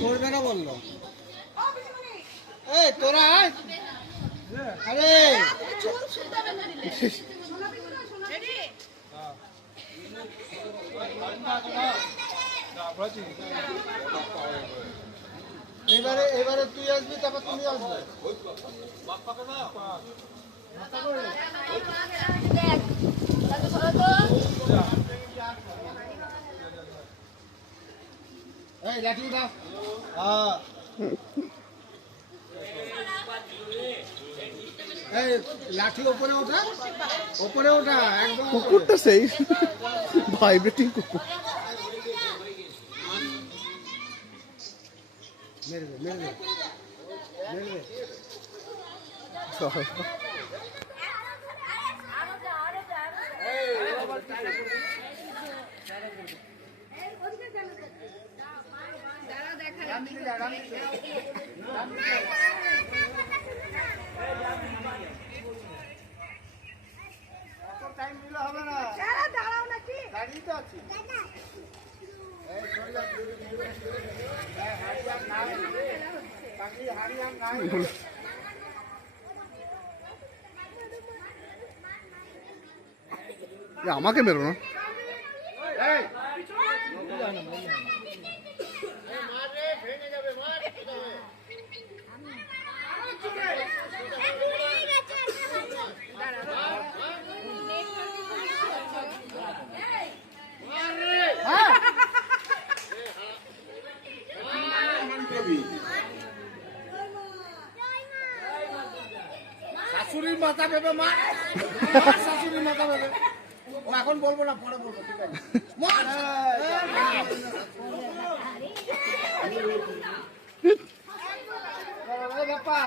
করবে না বললো এই তোরা আরে এবারে তুই আসবি তারপর তুমি আসবে এই লাঠি দাও এই লাঠি উপরে ওঠা একদম কুকুরটা সেই ভাইব্রেটিং কুকুর মেরবে টাইম দিলে হবে না দাঁড়াও নাকি দাঁড়িয়ে তো আছি আমাকে মেরো না শাশুড়ির মাথা ভেবে মা শাশুড়ির মাথা ভেবে ও এখন বলবো না পরে বলবো ঠিক আছে মা